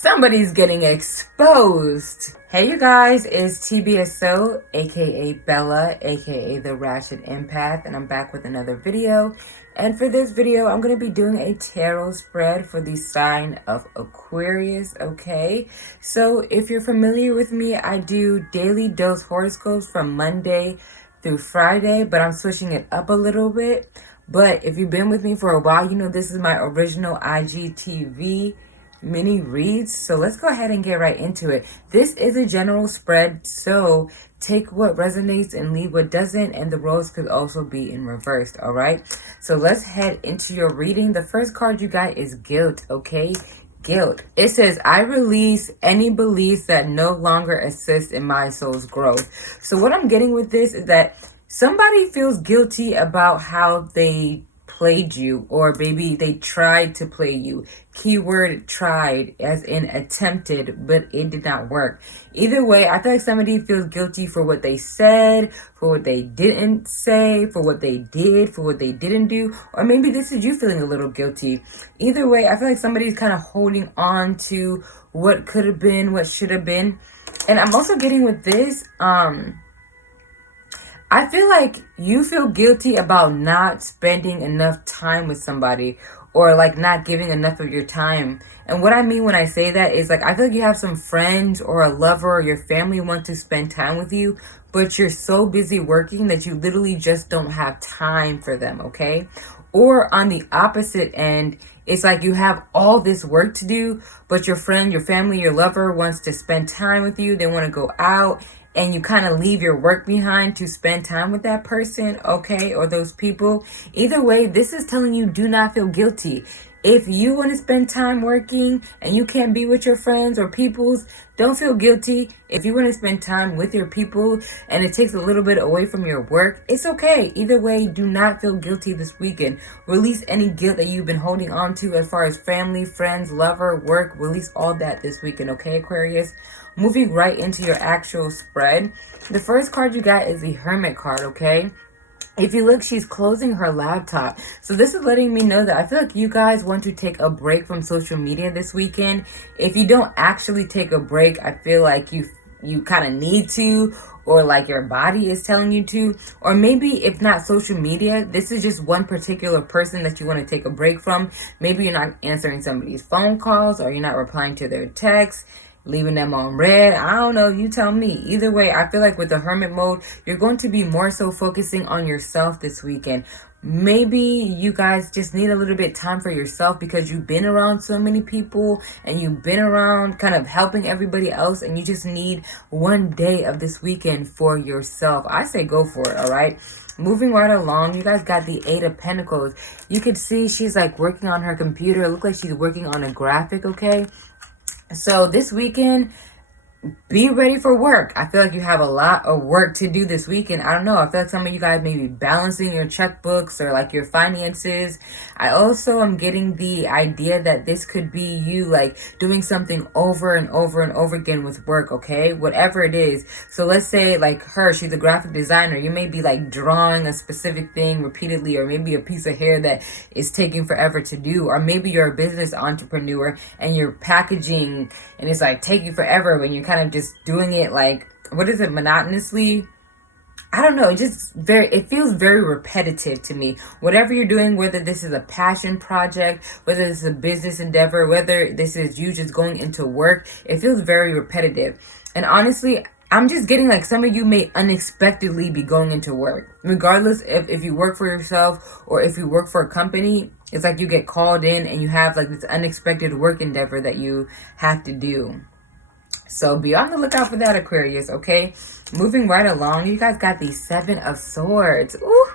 Somebody's getting exposed. Hey you guys, it's TBSO, aka Bella, aka the Ratchet Empath, and I'm back with another video. And for this video, I'm going to be doing a tarot spread for the sign of Aquarius, okay? So if you're familiar with me, I do daily dose horoscopes from Monday through Friday, but I'm switching it up a little bit. But if you've been with me for a while, you know this is my original IGTV mini reads. So let's go ahead and get right into it. This is a general spread, so take what resonates and leave what doesn't, and the roles could also be in reverse. All right, so let's head into your reading. The first card you got is guilt. Okay, guilt. It says, I release any beliefs that no longer assist in my soul's growth. So what I'm getting with this is that somebody feels guilty about how they played you, or maybe they tried to play you. Keyword tried, as in attempted, but it did not work. Either way, I feel like somebody feels guilty for what they said, for what they didn't say, for what they did, for what they didn't do, or maybe this is you feeling a little guilty. Either way, I feel like somebody's kind of holding on to what could have been, what should have been. And I'm also getting with this, I feel like you feel guilty about not spending enough time with somebody, or like not giving enough of your time. And what I mean when I say that is, like, I feel like you have some friends or a lover or your family want to spend time with you, but you're so busy working that you literally just don't have time for them, okay? Or on the opposite end, it's like you have all this work to do, but your friend, your family, your lover wants to spend time with you. They want to go out, and you kind of leave your work behind to spend time with that person, okay, or those people. Either way, this is telling you, do not feel guilty. If you want to spend time working and you can't be with your friends or peoples, don't feel guilty. If you want to spend time with your people and it takes a little bit away from your work, it's okay. Either way, do not feel guilty this weekend. Release any guilt that you've been holding on to as far as family, friends, lover, work. Release all that this weekend, okay, Aquarius? Moving right into your actual spread. The first card you got is the Hermit card, okay? If you look, she's closing her laptop. So this is letting me know that I feel like you guys want to take a break from social media this weekend. If you don't actually take a break, I feel like you kind of need to, or like your body is telling you to. Or maybe if not social media, this is just one particular person that you want to take a break from. Maybe you're not answering somebody's phone calls, or you're not replying to their texts, leaving them on red. I don't know, you tell me. Either way, I feel like with the hermit mode, you're going to be more so focusing on yourself this weekend. Maybe you guys just need a little bit time for yourself because you've been around so many people and you've been around kind of helping everybody else, and you just need one day of this weekend for yourself. I say go for it, all right? Moving right along, you guys got the Eight of Pentacles. You can see she's like working on her computer. It looks like she's working on a graphic, okay? So this weekend, be ready for work. I feel like you have a lot of work to do this weekend. I don't know. I feel like some of you guys may be balancing your checkbooks or like your finances. I also am getting the idea that this could be you like doing something over and over and over again with work, okay? Whatever it is. So let's say like her, she's a graphic designer. You may be like drawing a specific thing repeatedly, or maybe a piece of hair that is taking forever to do. Or maybe you're a business entrepreneur and you're packaging and it's like taking forever when you're kind of just doing it like, what is it, monotonously? I don't know, it feels very repetitive to me. Whatever you're doing, whether this is a passion project, whether this is a business endeavor, whether this is you just going into work, it feels very repetitive. And honestly, I'm just getting like some of you may unexpectedly be going into work. Regardless if you work for yourself or if you work for a company, it's like you get called in and you have like this unexpected work endeavor that you have to do. So be on the lookout for that, Aquarius, okay? Moving right along, you guys got the Seven of Swords. Ooh,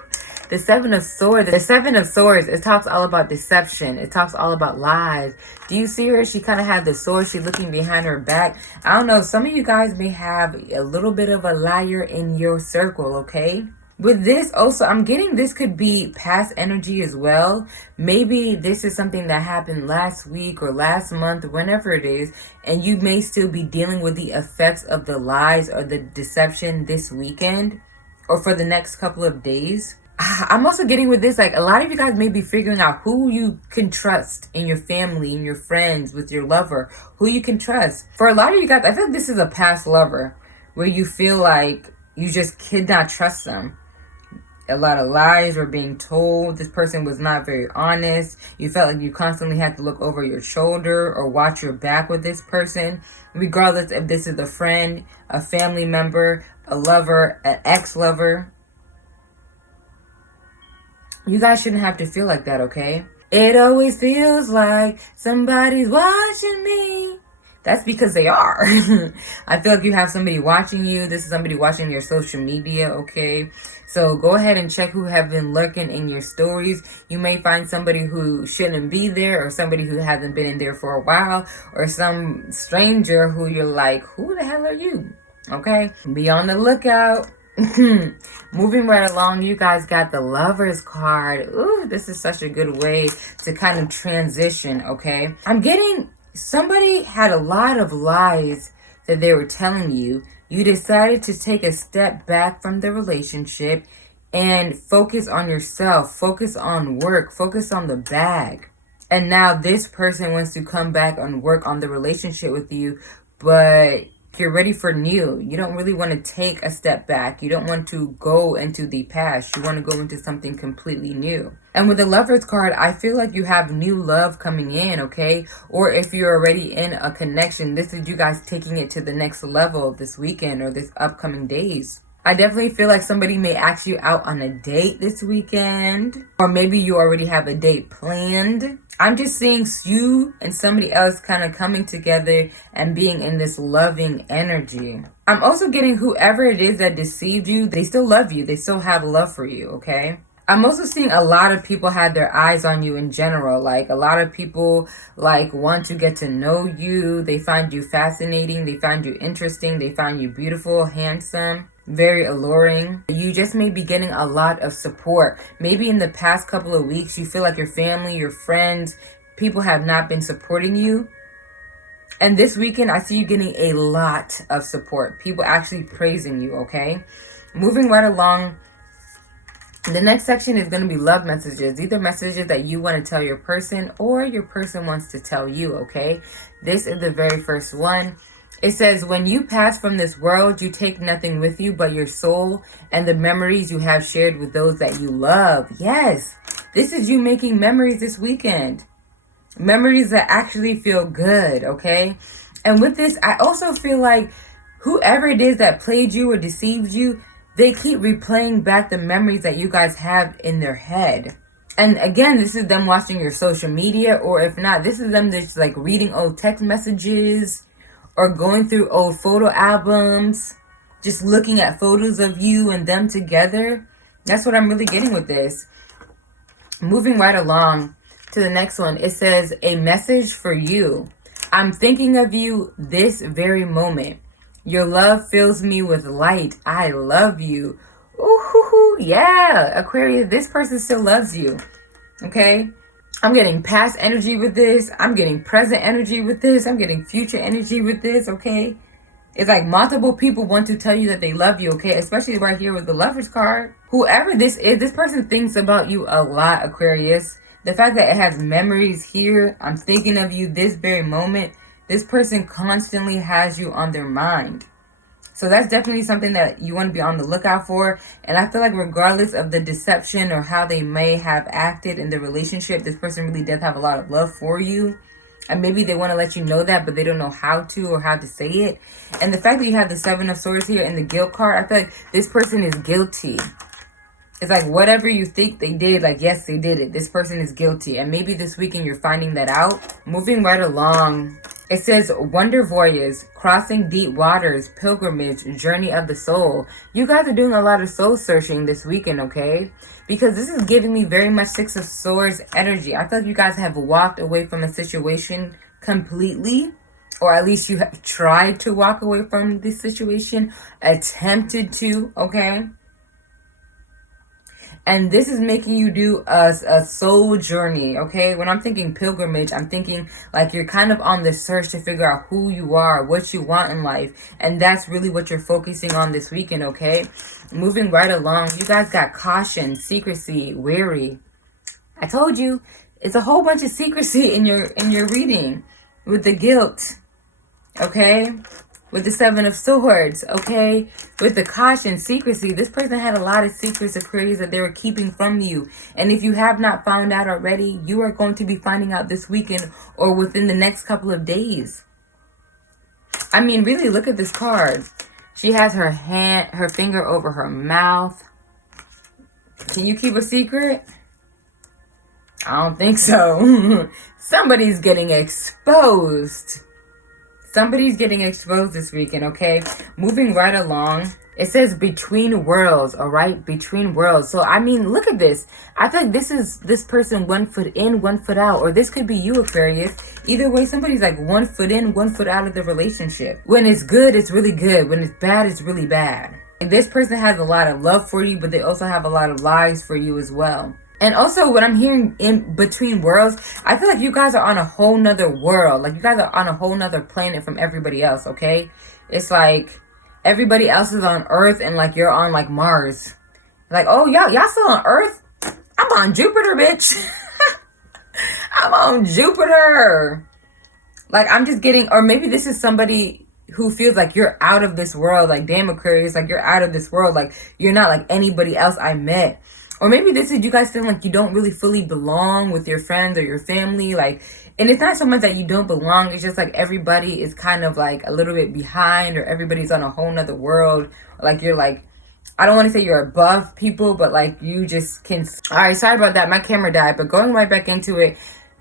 the Seven of Swords. The Seven of Swords, it talks all about deception. It talks all about lies. Do you see her? She kind of had the sword. She's looking behind her back. I don't know. Some of you guys may have a little bit of a liar in your circle, okay? With this also, I'm getting this could be past energy as well. Maybe this is something that happened last week or last month, whenever it is, and you may still be dealing with the effects of the lies or the deception this weekend or for the next couple of days. I'm also getting with this, like a lot of you guys may be figuring out who you can trust in your family, in your friends, with your lover, who you can trust. For a lot of you guys, I feel like this is a past lover where you feel like you just could not trust them. A lot of lies were being told. This person was not very honest. You felt like you constantly had to look over your shoulder or watch your back with this person, regardless if this is a friend, a family member, a lover, an ex-lover. You guys shouldn't have to feel like that, okay? It always feels like somebody's watching me. That's because they are. I feel like you have somebody watching you. This is somebody watching your social media, okay? So go ahead and check who have been lurking in your stories. You may find somebody who shouldn't be there, or somebody who hasn't been in there for a while, or some stranger who you're like, who the hell are you? Okay? Be on the lookout. Moving right along, you guys got the Lovers card. Ooh, this is such a good way to kind of transition, okay? I'm getting somebody had a lot of lies that they were telling you. You decided to take a step back from the relationship and focus on yourself, focus on work, focus on the bag. And now this person wants to come back and work on the relationship with you, but you're ready for new. You don't really want to take a step back. You don't want to go into the past. You want to go into something completely new. And with the Lovers card, I feel like you have new love coming in, okay? Or if you're already in a connection, this is you guys taking it to the next level this weekend or this upcoming days. I definitely feel like somebody may ask you out on a date this weekend. Or maybe you already have a date planned. I'm just seeing you and somebody else kind of coming together and being in this loving energy. I'm also getting whoever it is that deceived you, they still love you. They still have love for you, okay? I'm also seeing a lot of people had their eyes on you in general. Like a lot of people like want to get to know you. They find you fascinating. They find you interesting. They find you beautiful, handsome, very alluring. You just may be getting a lot of support. Maybe in the past couple of weeks, you feel like your family, your friends, people have not been supporting you. And this weekend, I see you getting a lot of support. People actually praising you, okay? Moving right along. The next section is going to be love messages. These are messages that you want to tell your person or your person wants to tell you, okay? This is the very first one. It says, when you pass from this world, you take nothing with you but your soul and the memories you have shared with those that you love. Yes, this is you making memories this weekend. Memories that actually feel good, okay? And with this, I also feel like whoever it is that played you or deceived you, they keep replaying back the memories that you guys have in their head. And again, this is them watching your social media, or if not, this is them just like reading old text messages or going through old photo albums, just looking at photos of you and them together. That's what I'm really getting with this. Moving right along to the next one. It says, a message for you. I'm thinking of you this very moment. Your love fills me with light. I love you. Ooh, yeah. Aquarius, this person still loves you. Okay? I'm getting past energy with this. I'm getting present energy with this. I'm getting future energy with this, okay? It's like multiple people want to tell you that they love you, okay? Especially right here with the Lovers card. Whoever this is, this person thinks about you a lot, Aquarius. The fact that it has memories here, I'm thinking of you this very moment. This person constantly has you on their mind. So that's definitely something that you want to be on the lookout for. And I feel like regardless of the deception or how they may have acted in the relationship, this person really does have a lot of love for you. And maybe they want to let you know that, but they don't know how to or how to say it. And the fact that you have the Seven of Swords here and the guilt card, I feel like this person is guilty. It's like whatever you think they did, like, yes, they did it. This person is guilty. And maybe this weekend you're finding that out. Moving right along. It says, wonder voyage, crossing deep waters, pilgrimage, journey of the soul. You guys are doing a lot of soul searching this weekend, okay? Because this is giving me very much Six of Swords energy. I feel like you guys have walked away from a situation completely. Or at least you have tried to walk away from this situation. Attempted to, okay? And this is making you do a soul journey, okay? When I'm thinking pilgrimage, I'm thinking like you're kind of on the search to figure out who you are, what you want in life. And that's really what you're focusing on this weekend, okay? Moving right along, you guys got caution, secrecy, wary. I told you, it's a whole bunch of secrecy in your reading with the guilt, okay? With the Seven of Swords, okay? With the caution, secrecy. This person had a lot of secrets, Aquarius, that they were keeping from you. And if you have not found out already, you are going to be finding out this weekend or within the next couple of days. I mean, really, look at this card. She has her finger over her mouth. Can you keep a secret? I don't think so. Somebody's getting exposed. Somebody's getting exposed this weekend, okay? Moving right along. It says between worlds, all right? Between worlds. So, I mean, look at this. I feel like this is this person 1 foot in, 1 foot out. Or this could be you, Aquarius. Either way, somebody's like 1 foot in, 1 foot out of the relationship. When it's good, it's really good. When it's bad, it's really bad. And this person has a lot of love for you, but they also have a lot of lies for you as well. And also what I'm hearing in between worlds, I feel like you guys are on a whole nother world. Like you guys are on a whole nother planet from everybody else, okay? It's like everybody else is on Earth and like you're on like Mars. Like, oh, y'all still on Earth? I'm on Jupiter, bitch. I'm on Jupiter. Like I'm just getting, or maybe this is somebody who feels like you're out of this world. Like, damn, Aquarius, like you're out of this world. Like you're not like anybody else I met. Or maybe this is you guys feeling like you don't really fully belong with your friends or your family. Like, and it's not so much that you don't belong. It's just like everybody is kind of like a little bit behind or everybody's on a whole nother world. Like you're like, I don't want to say you're above people, but like you just can. All right, sorry about that. My camera died, but going right back into it.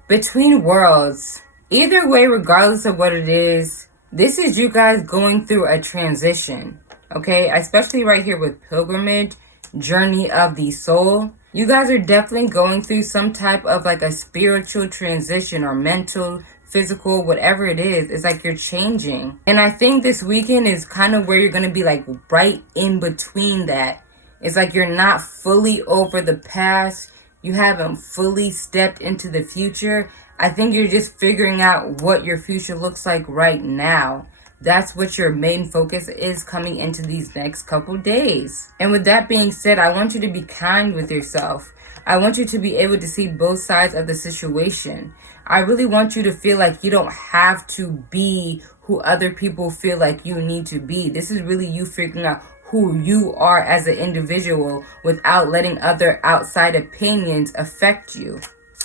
Between worlds. Either way, regardless of what it is, this is you guys going through a transition. Okay, especially right here with pilgrimage. Journey of the soul. You guys are definitely going through some type of like a spiritual transition or mental, physical, whatever it is. It's like you're changing. And I think this weekend is kind of where you're going to be like right in between that. It's like you're not fully over the past. You haven't fully stepped into the future. I think you're just figuring out what your future looks like right now. That's what your main focus is coming into these next couple days. And with that being said, I want you to be kind with yourself. I want you to be able to see both sides of the situation. I really want you to feel like you don't have to be who other people feel like you need to be. This is really you figuring out who you are as an individual without letting other outside opinions affect you.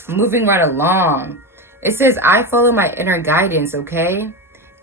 Moving right along. It says, I follow my inner guidance, okay?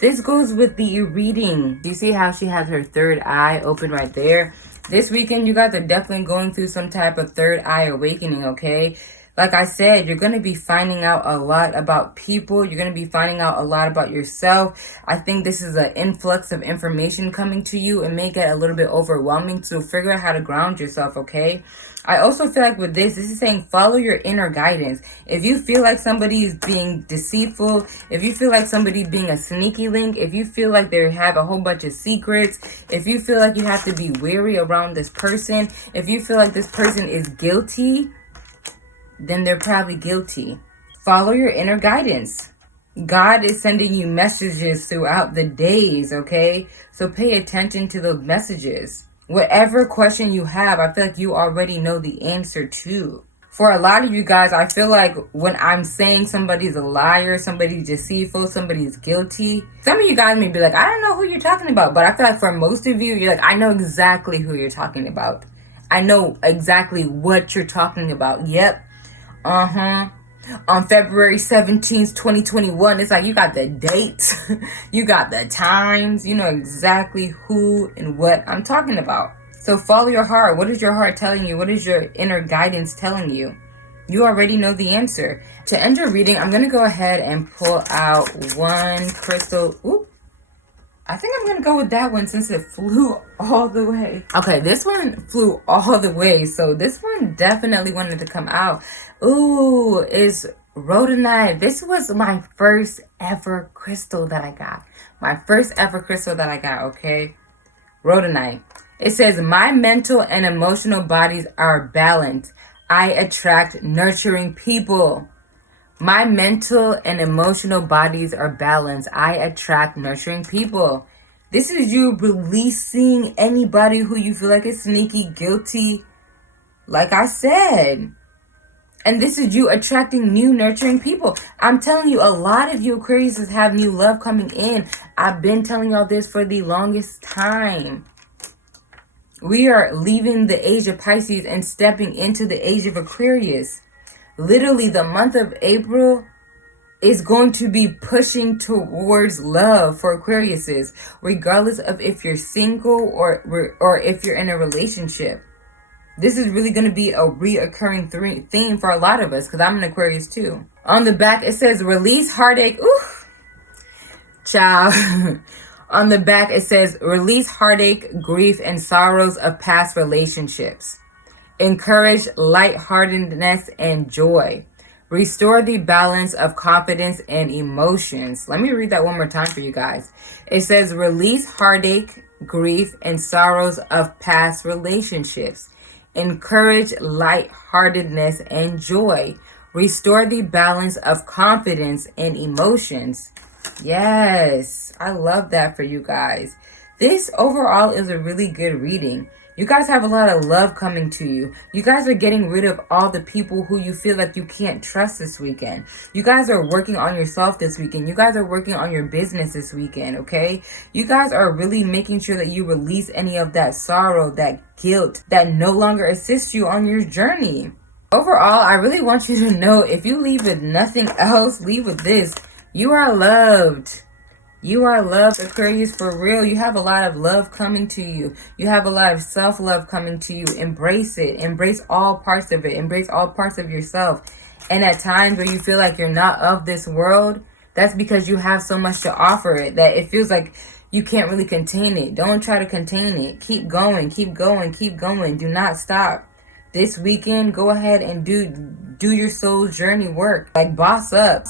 This goes with the reading. Do you see how she has her third eye open right there? This weekend, you guys are definitely going through some type of third eye awakening, okay? Like I said, you're going to be finding out a lot about people. You're going to be finding out a lot about yourself. I think this is an influx of information coming to you. It may get a little bit overwhelming, so figure out how to ground yourself, okay? I also feel like with this is saying follow your inner guidance. If you feel like somebody is being deceitful, if you feel like somebody being a sneaky link, if you feel like they have a whole bunch of secrets, if you feel like you have to be wary around this person, if you feel like this person is guilty, then they're probably guilty. Follow your inner guidance. God is sending you messages throughout the days, okay? So pay attention to the messages. Whatever question you have, I feel like you already know the answer to. For a lot of you guys, I feel like when I'm saying somebody's a liar, somebody's deceitful, somebody's guilty, some of you guys may be like, I don't know who you're talking about. But I feel like for most of you, you're like, I know exactly who you're talking about. I know exactly what you're talking about. Yep. On February 17th, 2021, it's like you got the dates, you got the times, you know exactly who and what I'm talking about. So follow your heart. What is your heart telling you? What is your inner guidance telling you? You already know the answer. To end your reading, I'm going to go ahead and pull out one crystal. Oop. I think I'm going to go with that one since it flew all the way. Okay, this one flew all the way. So this one definitely wanted to come out. Ooh, it's rhodonite. This was my first ever crystal that I got. My first ever crystal that I got, okay? Rhodonite. It says, my mental and emotional bodies are balanced. I attract nurturing people. My mental and emotional bodies are balanced. I attract nurturing people. This is you releasing anybody who you feel like is sneaky, guilty, like I said. And this is you attracting new, nurturing people. I'm telling you, a lot of you Aquariuses have new love coming in. I've been telling y'all this for the longest time. We are leaving the age of Pisces and stepping into the age of Aquarius. Literally, the month of April is going to be pushing towards love for Aquariuses, regardless of if you're single or if you're in a relationship. This is really going to be a reoccurring theme for a lot of us, because I'm an Aquarius too. On the back, it says, release heartache. Ooh, ciao. On the back, it says, release heartache, grief, and sorrows of past relationships. Encourage lightheartedness and joy. Restore the balance of confidence and emotions. Let me read that one more time for you guys. It says, release heartache, grief, and sorrows of past relationships. Encourage lightheartedness and joy. Restore the balance of confidence and emotions. Yes, I love that for you guys. This overall is a really good reading. You guys have a lot of love coming to you. You guys are getting rid of all the people who you feel like you can't trust this weekend. You guys are working on yourself this weekend. You guys are working on your business this weekend, okay? You guys are really making sure that you release any of that sorrow, that guilt, that no longer assists you on your journey. Overall, I really want you to know, if you leave with nothing else, leave with this. You are loved. You are loved, Aquarius, for real. You have a lot of love coming to you. You have a lot of self-love coming to you. Embrace it. Embrace all parts of it. Embrace all parts of yourself. And at times where you feel like you're not of this world, that's because you have so much to offer it that it feels like you can't really contain it. Don't try to contain it. Keep going, keep going, keep going. Do not stop. This weekend, go ahead and do your soul journey work. Like, boss up.